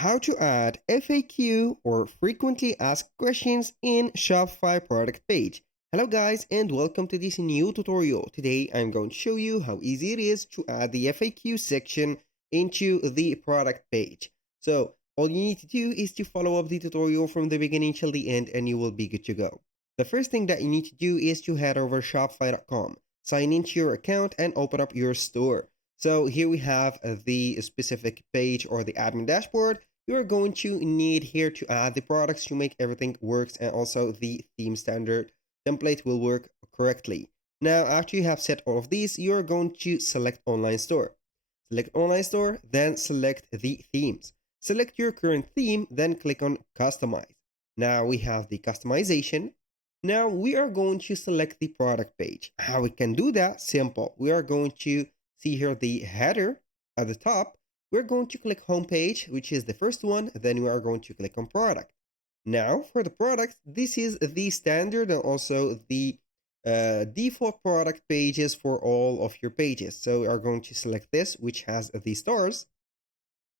how to add FAQ or frequently asked questions in Shopify product page. Hello guys and welcome to this new tutorial. Today I'm going to show you how easy it is to add the FAQ section into the product page. So all you need to do is to follow up the tutorial from the beginning till the end and you will be good to go. The first thing that you need to do is to head over shopify.com, sign into your account and open up your store. So here we have the specific page or the admin dashboard. You're going to need here to add the products to make everything works, and also the theme standard template will work correctly. Now, after you have set all of these, you're going to select online store. Select online store, then select the themes. Select your current theme, then click on customize. Now we have the customization. Now we are going to select the product page. How we can do that? Simple. We are going to see here the header at the top. We're going to click home page, which is the first one. Then we are going to click on product. Now for the products, this is the standard and also the default product pages for all of your pages. So we are going to select this, which has the stars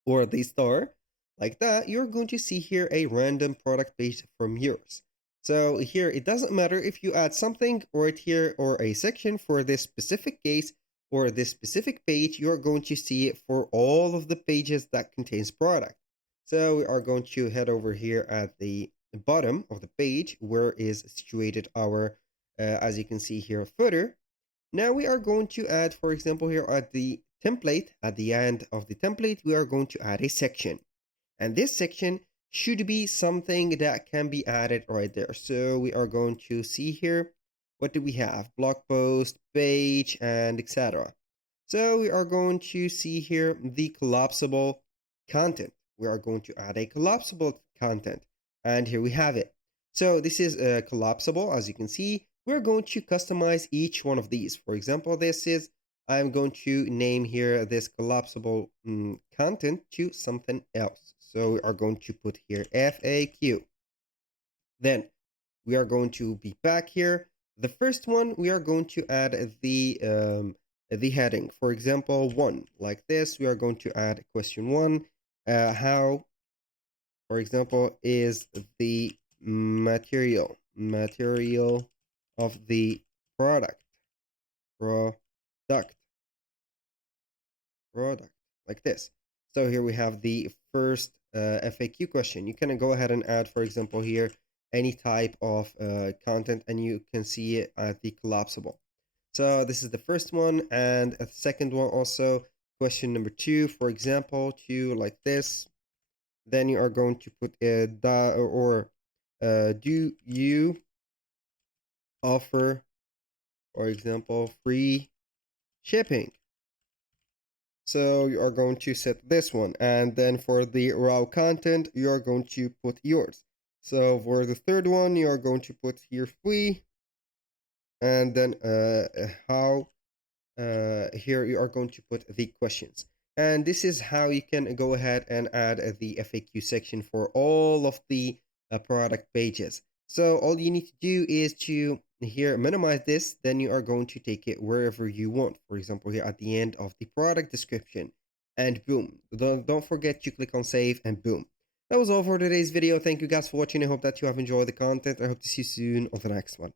or the star like that. You're going to see here a random product page from yours. So here it doesn't matter if you add something right here or a section. For this specific case or this specific page, you're going to see it for all of the pages that contains product. So we are going to head over here at the bottom of the page where is situated our as you can see here, footer. Now we are going to add, for example, here at the template, at the end of the template, we are going to add a section. And this section should be something that can be added right there. So we are going to see here, what do we have? Blog post, page, and etc. So we are going to see here the collapsible content. We are going to add a collapsible content. And here we have it. So this is collapsible, as you can see. We're going to customize each one of these. For example, I'm going to name here this collapsible content to something else. So we are going to put here FAQ. Then we are going to be back here. The first one, we are going to add the heading. For example, 1, like this. We are going to add question 1. How, for example, is the material of the product, like this. So here we have the first FAQ question. You can go ahead and add, for example, here any type of content, and you can see it at the collapsible. So this is the first one, and a second one also, question number 2, for example, to like this. Then you are going to put do you offer, for example, free shipping? So you are going to set this one, and then for the raw content, you are going to put yours. So for the third one, you are going to put here free, and then here you are going to put the questions. And this is how you can go ahead and add the FAQ section for all of the product pages. So all you need to do is to here minimize this, then you are going to take it wherever you want. For example, here at the end of the product description, and boom. Don't forget to click on save, and boom. That was all for today's video. Thank you guys for watching. I hope that you have enjoyed the content. I hope to see you soon on the next one.